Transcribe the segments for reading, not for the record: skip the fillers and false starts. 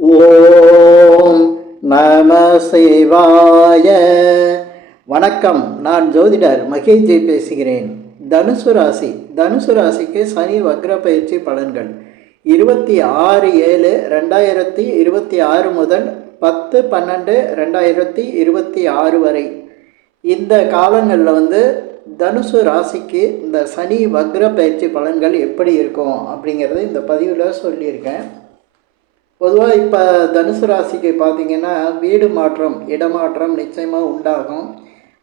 ஓம் நம சிவாய. வணக்கம். நான் ஜோதிடர் மகேஜி பேசுகிறேன். தனுசு ராசிக்கு சனி வக்ர பயிற்சி பலன்கள் 26/7/2026 முதல் 10/12/2026 வரை. இந்த காலங்களில் தனுசு ராசிக்கு இந்த சனி வக்ர பயிற்சி பலன்கள் எப்படி இருக்கும் அப்படிங்கிறத இந்த பதிவில் சொல்லியிருக்கேன். பொதுவாக இப்போ தனுசு ராசிக்கு பார்த்திங்கன்னா வீடு மாற்றம், இடமாற்றம் நிச்சயமாக உண்டாகும்.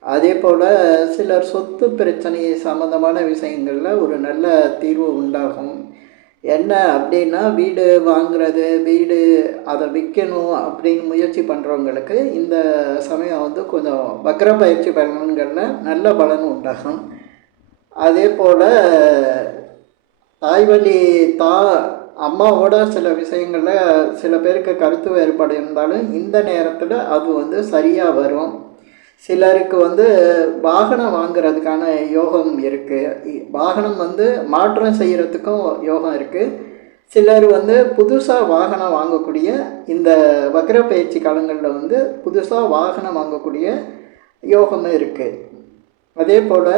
அதே போல் சிலர் சொத்து பிரச்சனை சம்மந்தமான விஷயங்களில் ஒரு நல்ல தீர்வு உண்டாகும். என்ன அப்படின்னா, வீடு வாங்குறது, வீடு அதை விற்கணும் அப்படின்னு முயற்சி பண்ணுறவங்களுக்கு இந்த சமயம் கொஞ்சம் வக்ர பயிற்சி பலன்களில் நல்ல பலன் உண்டாகும். அதே போல் தாய்வழி அம்மாவோட சில விஷயங்களில் சில பேருக்கு கருத்து வேறுபாடு இருந்தாலும் இந்த நேரத்தில் அது சரியாக வரும். சிலருக்கு வாகனம் வாங்கிறதுக்கான யோகம் இருக்குது. வாகனம் மாற்றம் செய்கிறதுக்கும் யோகம் இருக்குது. சிலர் புதுசாக வாகனம் வாங்கக்கூடிய இந்த வக்ர பயிற்சி காலங்களில் புதுசாக வாகனம் வாங்கக்கூடிய யோகமும் இருக்குது. அதே போல்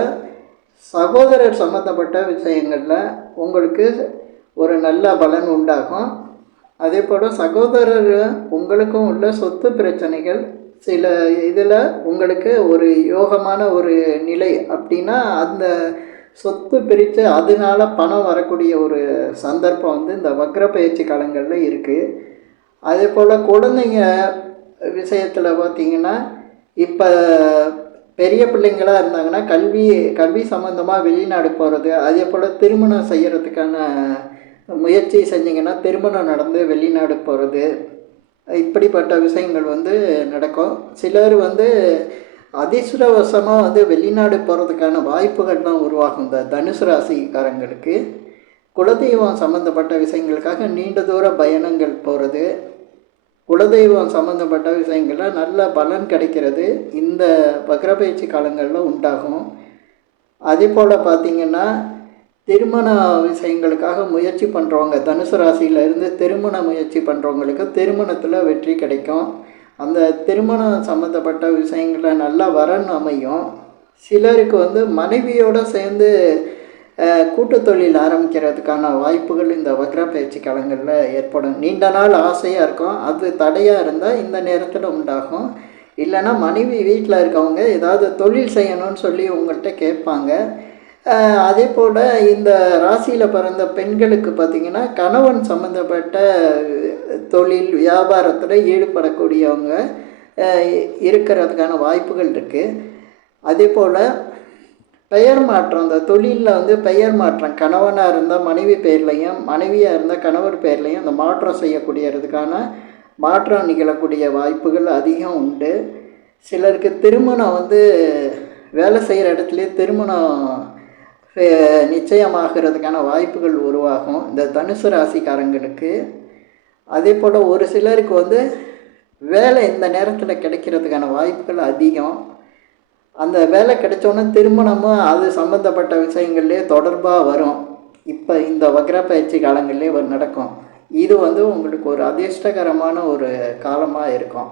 சகோதரர் சம்மந்தப்பட்ட விஷயங்களில் உங்களுக்கு ஒரு நல்ல பலன் உண்டாகும். அதே போல் சகோதரர் உங்களுக்கும் உள்ள சொத்து பிரச்சனைகள் சில இதில் உங்களுக்கு ஒரு யோகமான ஒரு நிலை அப்படின்னா அந்த சொத்து பிரித்து அதனால பணம் வரக்கூடிய ஒரு சந்தர்ப்பம் இந்த வக்ர பயிற்சி காலங்களில் இருக்குது. அதே போல் குழந்தைங்க விஷயத்தில் பார்த்திங்கன்னா, இப்போ பெரிய பிள்ளைங்களாக இருந்தாங்கன்னா கல்வி சம்மந்தமாக வெளிநாடு போகிறது, அதே போல் திருமணம் செய்கிறதுக்கான முயற்சி செஞ்சிங்கன்னா திருமணம் நடந்து வெளிநாடு போகிறது, இப்படிப்பட்ட விஷயங்கள் நடக்கும். சிலர் அதிர்ஷ்டவசமாக வெளிநாடு போகிறதுக்கான வாய்ப்புகள்லாம் உருவாகும். இந்த தனுசு ராசிக்காரங்களுக்கு குலதெய்வம் சம்மந்தப்பட்ட விஷயங்களுக்காக நீண்ட தூர பயணங்கள் போகிறது, குலதெய்வம் சம்மந்தப்பட்ட விஷயங்களில் நல்ல பலன் கிடைக்கிறது இந்த வக்ர பயிற்சி காலங்களில் உண்டாகும். அதே போல் பார்த்திங்கன்னா, திருமண விஷயங்களுக்காக முயற்சி பண்ணுறவங்க, தனுசு ராசியிலேருந்து திருமண முயற்சி பண்ணுறவங்களுக்கு திருமணத்தில் வெற்றி கிடைக்கும். அந்த திருமணம் சம்மந்தப்பட்ட விஷயங்களில் நல்லா வரன் அமையும். சிலருக்கு மனைவியோடு சேர்ந்து கூட்டு தொழில் ஆரம்பிக்கிறதுக்கான வாய்ப்புகள் இந்த வக்ர பயிற்சி காலங்களில் ஏற்படும். நீண்ட நாள் ஆசையாக இருக்கும், அது தடையாக இருந்தால் இந்த நேரத்தில் உண்டாகும். இல்லைன்னா மனைவி வீட்டில் இருக்கவங்க ஏதாவது தொழில் செய்யணும்னு சொல்லி உங்கள்கிட்ட கேட்பாங்க. அதே போல் இந்த ராசியில் பிறந்த பெண்களுக்கு பார்த்திங்கன்னா, கணவன் சம்மந்தப்பட்ட தொழில் வியாபாரத்தில் ஈடுபடக்கூடியவங்க இருக்கிறதுக்கான வாய்ப்புகள் இருக்குது. அதே போல் பெயர் மாற்றம், இந்த தொழிலில் பெயர் மாற்றம், கணவனாக இருந்தால் மனைவி பேர்லையும், மனைவியாக இருந்தால் கணவர் பேர்லையும் அந்த மாற்றம் செய்யக்கூடியதுக்கான மாற்றம் நிகழக்கூடிய வாய்ப்புகள் அதிகம் உண்டு. சிலருக்கு திருமணம் வேலை செய்கிற இடத்துலையே திருமணம் நிச்சயமாகிறதுக்கான வாய்ப்புகள் உருவாகும் இந்த தனுசு ராசிக்காரங்களுக்கு. அதே போல் ஒரு சிலருக்கு வேலை இந்த நேரத்தில் கிடைக்கிறதுக்கான வாய்ப்புகள் அதிகம். அந்த வேலை கிடைச்சோன்னே திருமணமும் அது சம்மந்தப்பட்ட விஷயங்கள்லேயே தொடர்பாக வரும். இப்போ இந்த வக்ர பயிற்சி காலங்கள்லேயே நடக்கும். இது உங்களுக்கு ஒரு அதிர்ஷ்டகரமான ஒரு காலமாக இருக்கும்.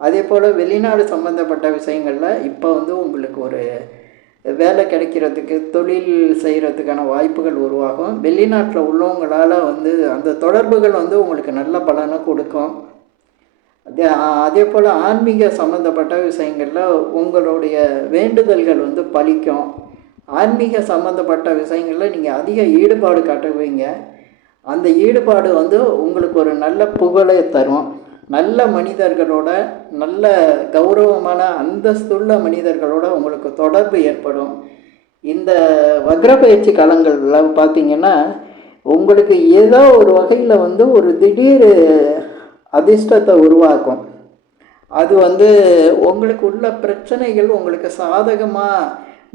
அதே போல் வெளிநாடு சம்மந்தப்பட்ட விஷயங்களில் இப்போ உங்களுக்கு ஒரு வேலை கிடைக்கிறதுக்கு, தொழில் செய்கிறதுக்கான வாய்ப்புகள் உருவாகும். வெளிநாட்டில் உள்ளவங்களால் அந்த தொடர்புகள் உங்களுக்கு நல்ல பலனை கொடுக்கும். அதே போல் ஆன்மீக சம்மந்தப்பட்ட விஷயங்களில் உங்களுடைய வேண்டுதல்கள் பலிக்கும். ஆன்மீக சம்மந்தப்பட்ட விஷயங்களில் நீங்கள் அதிக ஈடுபாடு காட்டுவீங்க. அந்த ஈடுபாடு உங்களுக்கு ஒரு நல்ல புகழை தரும். நல்ல மனிதர்களோட, நல்ல கௌரவமான அந்தஸ்துள்ள மனிதர்களோட உங்களுக்கு தொடர்பு ஏற்படும். இந்த வக்ர பயிற்சி காலங்களில் பார்த்திங்கன்னா, உங்களுக்கு ஏதோ ஒரு வகையில் ஒரு திடீர் அதிர்ஷ்டத்தை உருவாக்கும். அது உங்களுக்கு உள்ள பிரச்சனைகள் உங்களுக்கு சாதகமாக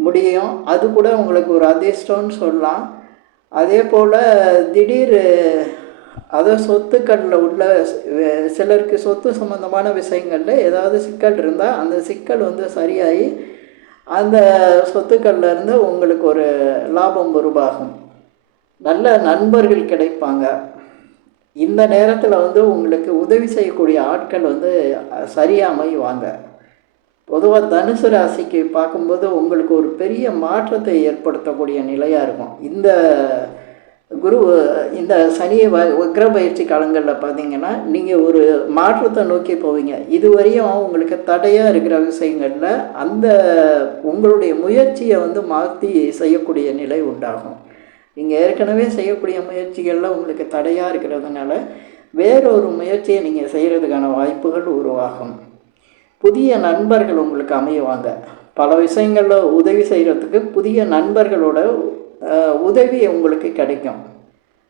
முடியும். அது கூட உங்களுக்கு ஒரு அதிர்ஷ்டம்னு சொல்லலாம். அதே போல் திடீர் சொத்துக்களில் உள்ள சிலருக்கு சொத்து சம்மந்தமான விஷயங்களில் ஏதாவது சிக்கல் இருந்தால் அந்த சிக்கல் சரியாகி அந்த சொத்துக்கள்லேருந்து உங்களுக்கு ஒரு லாபம் உருவாகும். நல்ல நண்பர்கள் கிடைப்பாங்க. இந்த நேரத்தில் வந்து உங்களுக்கு உதவி செய்யக்கூடிய ஆட்கள் வந்து சரியாக அமைவாங்க. பொதுவாக தனுசு ராசிக்கு பார்க்கும்போது உங்களுக்கு ஒரு பெரிய மாற்றத்தை ஏற்படுத்தக்கூடிய நிலையாக இருக்கும். குரு இந்த சனி வக்ர பயிற்சி காலங்களில் பார்த்தீங்கன்னா நீங்கள் ஒரு மாற்றத்தை நோக்கி போவீங்க. இதுவரையும் உங்களுக்கு தடையாக இருக்கிற விஷயங்களில் அந்த உங்களுடைய முயற்சியை வந்து மாற்றி செய்யக்கூடிய நிலை உண்டாகும். நீங்கள் ஏற்கனவே செய்யக்கூடிய முயற்சிகளில் உங்களுக்கு தடையாக இருக்கிறதுனால வேறொரு முயற்சியை நீங்கள் செய்கிறதுக்கான வாய்ப்புகள் உருவாகும். புதிய நண்பர்கள் உங்களுக்கு அமைவாங்க. பல விஷயங்களில் உதவி செய்கிறதுக்கு புதிய நண்பர்களோட உதவி உங்களுக்கு கிடைக்கும்.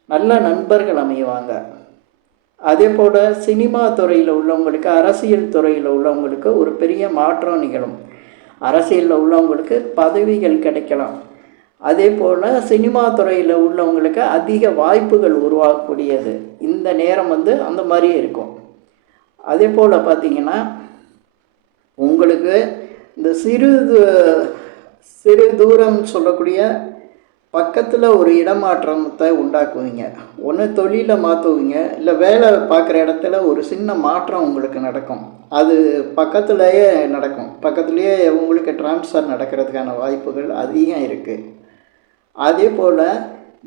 நல்ல நண்பர்கள் அமைவாங்க. அதே போல் சினிமா துறையில் உள்ளவங்களுக்கு, அரசியல் துறையில் உள்ளவங்களுக்கு ஒரு பெரிய மாற்றம் நிகழும். அரசியலில் உள்ளவங்களுக்கு பதவிகள் கிடைக்கலாம். அதே போல் சினிமா துறையில் உள்ளவங்களுக்கு அதிக வாய்ப்புகள் உருவாகக்கூடியது இந்த நேரம் வந்து அந்த மாதிரியே இருக்கும். அதே போல் பார்த்திங்கன்னா உங்களுக்கு இந்த சிறு தூரம் சொல்லக்கூடிய பக்கத்தில் ஒரு இடமாற்றத்தை உண்டாக்குவீங்க. ஒன்று தொழிலை மாற்றுவீங்க, இல்லை வேலை பார்க்குற இடத்துல ஒரு சின்ன மாற்றம் உங்களுக்கு நடக்கும். அது பக்கத்துலேயே நடக்கும். பக்கத்துலேயே உங்களுக்கு ட்ரான்ஸ்ஃபர் நடக்கிறதுக்கான வாய்ப்புகள் அதிகம் இருக்குது. அதே போல்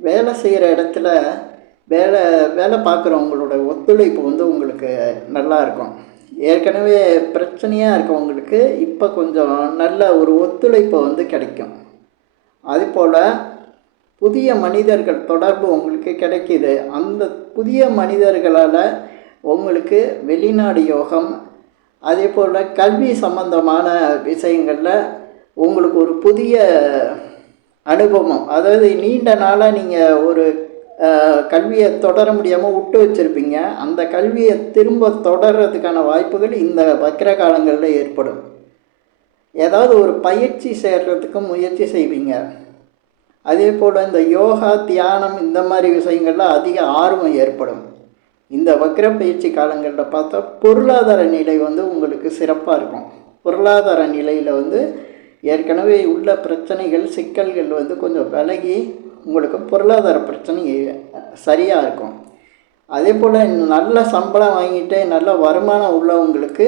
வேலை செய்கிற இடத்துல வேலை பார்க்குறவங்களோட ஒத்துழைப்பு வந்து உங்களுக்கு நல்லா இருக்கும். ஏற்கனவே பிரச்சனையாக இருக்கவங்களுக்கு இப்போ கொஞ்சம் நல்ல ஒரு ஒத்துழைப்பு வந்து கிடைக்கும். அதேபோல் புதிய மனிதர்கள் தொடர்பு உங்களுக்கு கிடைக்கிது. அந்த புதிய மனிதர்களால் உங்களுக்கு வெளிநாடு யோகம், அதே போல் கல்வி சம்பந்தமான விஷயங்களில் உங்களுக்கு ஒரு புதிய அனுபவம். அதாவது நீண்ட நாளாக நீங்கள் ஒரு கல்வியை தொடர முடியாமல் விட்டு வச்சுருப்பீங்க. அந்த கல்வியை திரும்ப தொடர்றதுக்கான வாய்ப்புகள் இந்த வக்கிர காலங்களில் ஏற்படும். ஏதாவது ஒரு பயிற்சி சேர்கிறதுக்கு முயற்சி செய்வீங்க. அதே போல் இந்த யோகா, தியானம் இந்த மாதிரி விஷயங்களில் அதிக ஆர்வம் ஏற்படும். இந்த வக்கிர பயிற்சி காலங்களில் பார்த்தா பொருளாதார நிலை வந்து உங்களுக்கு சிறப்பாக இருக்கும். பொருளாதார நிலையில் வந்து ஏற்கனவே உள்ள பிரச்சனைகள், சிக்கல்கள் வந்து கொஞ்சம் விலகி உங்களுக்கு பொருளாதார பிரச்சனை சரியாக இருக்கும். அதே போல் நல்ல சம்பளம் வாங்கிட்டு நல்ல வருமானம் உள்ளவங்களுக்கு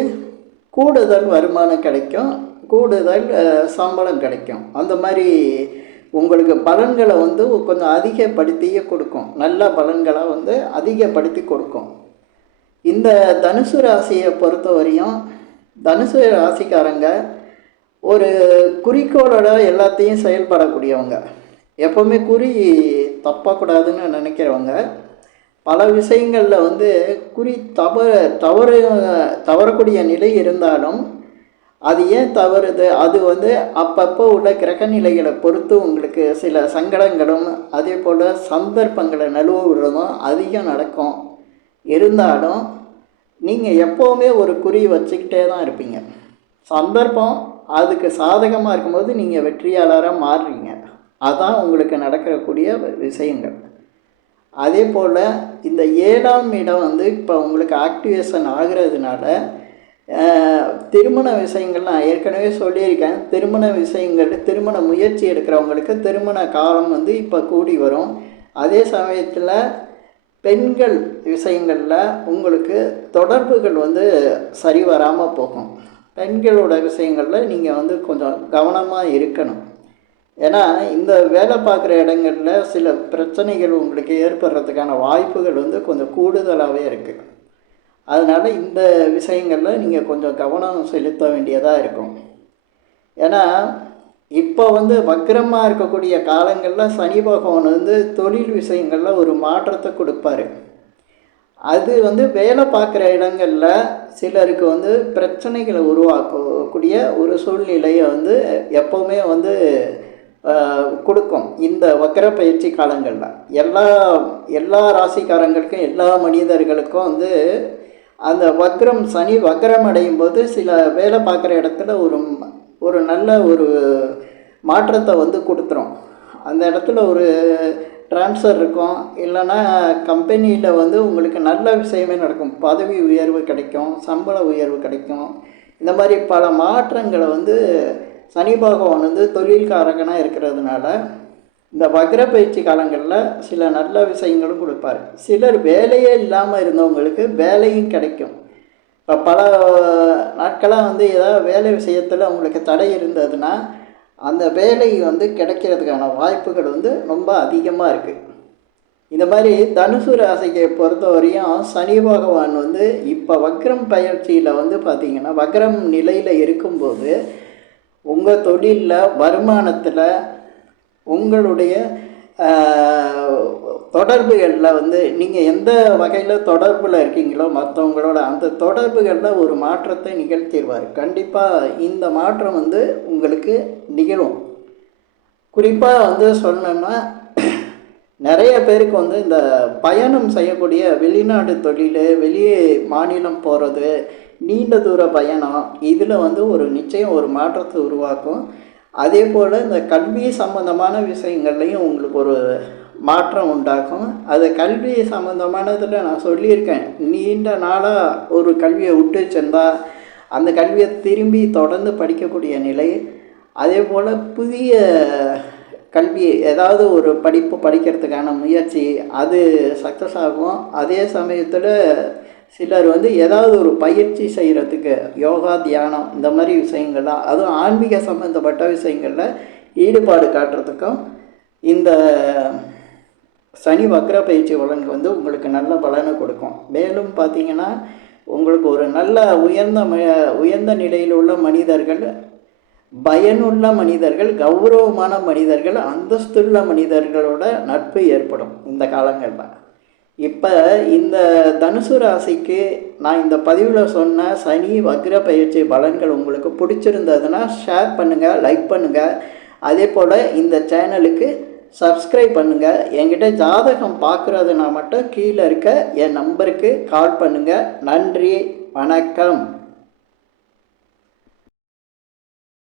கூடுதல் வருமானம் கிடைக்கும், கூடுதல் சம்பளம் கிடைக்கும். அந்த மாதிரி உங்களுக்கு பலன்களை வந்து கொஞ்சம் அதிகப்படுத்தியே கொடுக்கும். நல்ல பலன்களை வந்து அதிகப்படுத்தி கொடுக்கும். இந்த தனுசு ராசியை பொறுத்த வரையும் தனுசு ராசிக்காரங்க ஒரு குறிக்கோளோட எல்லாத்தையும் செயல்படக்கூடியவங்க. எப்போவுமே குறி தப்பக்கூடாதுன்னு நினைக்கிறவங்க. பல விஷயங்களில் வந்து குறி தவறக்கூடிய நிலை இருந்தாலும் அது ஏன் தவறுது, அது வந்து அப்பப்போ உள்ள கிரக நிலைகளை பொறுத்து உங்களுக்கு சில சங்கடங்களும் அதே போல் சந்தர்ப்பங்களை நழுவுறதும் அதிகம் நடக்கும். இருந்தாலும் நீங்கள் எப்போவுமே ஒரு குறி வச்சுக்கிட்டே தான் இருப்பீங்க. சந்தர்ப்பம் அதுக்கு சாதகமாக இருக்கும்போது நீங்கள் வெற்றியாளராக மாறுறீங்க. அதுதான் உங்களுக்கு நடக்கக்கூடிய விஷயங்கள். அதே போல் இந்த 7ஆம் இடம் வந்து இப்போ உங்களுக்கு ஆக்டிவேஷன் ஆகிறதுனால திருமண விஷயங்கள் நான் ஏற்கனவே சொல்லியிருக்கேன். திருமண முயற்சி எடுக்கிறவங்களுக்கு திருமண காலம் வந்து இப்போ கூடி வரும். அதே சமயத்தில் பெண்கள் விஷயங்களில் உங்களுக்கு தொடர்புகள் வந்து சரி வராமல் போகும். பெண்களோட விஷயங்களில் நீங்கள் வந்து கொஞ்சம் கவனமாக இருக்கணும். ஏன்னா இந்த வேலை பார்க்குற இடங்களில் சில பிரச்சனைகள் உங்களுக்கு ஏற்படுறதுக்கான வாய்ப்புகள் வந்து கொஞ்சம் கூடுதலாகவே இருக்குது. அதனால் இந்த விஷயங்களில் நீங்கள் கொஞ்சம் கவனம் செலுத்த வேண்டியதாக இருக்கும். ஏன்னா இப்போ வந்து வக்கிரமாக இருக்கக்கூடிய காலங்களில் சனி பகவான் வந்து தொழில் விஷயங்களில் ஒரு மாற்றத்தை கொடுப்பாரு. அது வந்து வேலை பார்க்குற இடங்களில் சிலருக்கு வந்து பிரச்சனைகளை உருவாக்கக்கூடிய ஒரு சூழ்நிலையை வந்து எப்போவுமே வந்து கொடுக்கும். இந்த வக்கிர பயிற்சி காலங்களில் எல்லா ராசிக்காரங்களுக்கும் எல்லா மனிதர்களுக்கும் வந்து அந்த சனி வக்ரம் அடையும் போது சில வேலை பார்க்குற இடத்துல ஒரு நல்ல ஒரு மாற்றத்தை வந்து கொடுத்துரும். அந்த இடத்துல ஒரு ட்ரான்ஸ்ஃபர் இருக்கும், இல்லைன்னா கம்பெனியில் வந்து உங்களுக்கு நல்ல விஷயமே நடக்கும். பதவி உயர்வு கிடைக்கும், சம்பள உயர்வு கிடைக்கும். இந்த மாதிரி பல மாற்றங்களை வந்து சனி பகவான் வந்து தொழில்காரகனாக இருக்கிறதுனால இந்த வக்ர பயிற்சி காலங்களில் சில நல்ல விஷயங்களும் கொடுப்பார். சிலர் வேலையே இல்லாமல் இருந்தவங்களுக்கு வேலையும் கிடைக்கும். இப்போ பல நாட்களாக வந்து ஏதாவது வேலை விஷயத்தில் உங்களுக்கு தடை இருந்ததுன்னா அந்த வேலை வந்து கிடைக்கிறதுக்கான வாய்ப்புகள் வந்து ரொம்ப அதிகமாக இருக்குது. இந்த மாதிரி தனுசு ராசியை பொறுத்த வரையும் சனி பகவான் வந்து இப்போ வக்ரம் பயிற்சியில் வந்து பார்த்திங்கன்னா வக்ரம் நிலையில் இருக்கும்போது உங்கள் தொழிலில் வருமானத்தில் உங்களுடைய தொடர்புகளில் வந்து நீங்கள் எந்த வகையில் தொடர்பில் இருக்கீங்களோ மற்றவங்களோட அந்த தொடர்புகளில் ஒரு மாற்றத்தை நிகழ்த்திடுவார். கண்டிப்பாக இந்த மாற்றம் வந்து உங்களுக்கு நிகழும். குறிப்பாக வந்து சொல்லணும்னா நிறைய பேருக்கு வந்து இந்த பயணம் செய்யக்கூடிய வெளிநாடு தொழில், வெளியே மாநிலம் போகிறது, நீண்ட தூர பயணம், இதில் வந்து ஒரு நிச்சயம் ஒரு மாற்றத்தை உருவாக்கும். அதே போல் இந்த கல்வி சம்மந்தமான விஷயங்கள்லையும் உங்களுக்கு ஒரு மாற்றம் உண்டாகும். அது கல்வி சம்மந்தமானதில் நான் சொல்லியிருக்கேன், நீண்ட நாளாக ஒரு கல்வியை விட்டு சென்றால் அந்த கல்வியை திரும்பி தொடர்ந்து படிக்கக்கூடிய நிலை, அதே போல் புதிய கல்வி ஏதாவது ஒரு படிப்பு படிக்கிறதுக்கான முயற்சி அது சக்ஸஸ் ஆகும். அதே சமயத்தில் சிலர் வந்து ஏதாவது ஒரு பயிற்சி செய்கிறதுக்கு யோகா, தியானம் இந்த மாதிரி விஷயங்கள்லாம், அதுவும் ஆன்மீக சம்மந்தப்பட்ட விஷயங்களில் ஈடுபாடு காட்டுறதுக்கும் இந்த சனி வக்ர பயிற்சி பலன் வந்து உங்களுக்கு நல்ல பலனை கொடுக்கும். மேலும் பார்த்திங்கன்னா உங்களுக்கு ஒரு நல்ல உயர்ந்த நிலையில் உள்ள மனிதர்கள், பயனுள்ள மனிதர்கள், கௌரவமான மனிதர்கள், அந்தஸ்துள்ள மனிதர்களோட நட்பு ஏற்படும் இந்த காலங்களில். இப்போ இந்த தனுசு ராசிக்கு நான் இந்த பதிவில் சொன்ன சனி வக்ர பயிற்சி பலன்கள் உங்களுக்கு பிடிச்சிருந்ததுன்னா ஷேர் பண்ணுங்கள், லைக் பண்ணுங்கள். அதே போல் இந்த சேனலுக்கு சப்ஸ்கிரைப் பண்ணுங்கள். என்கிட்ட ஜாதகம் பார்க்குறதுனா மட்டும் கீழே இருக்க என் நம்பருக்கு கால் பண்ணுங்கள். நன்றி, வணக்கம்.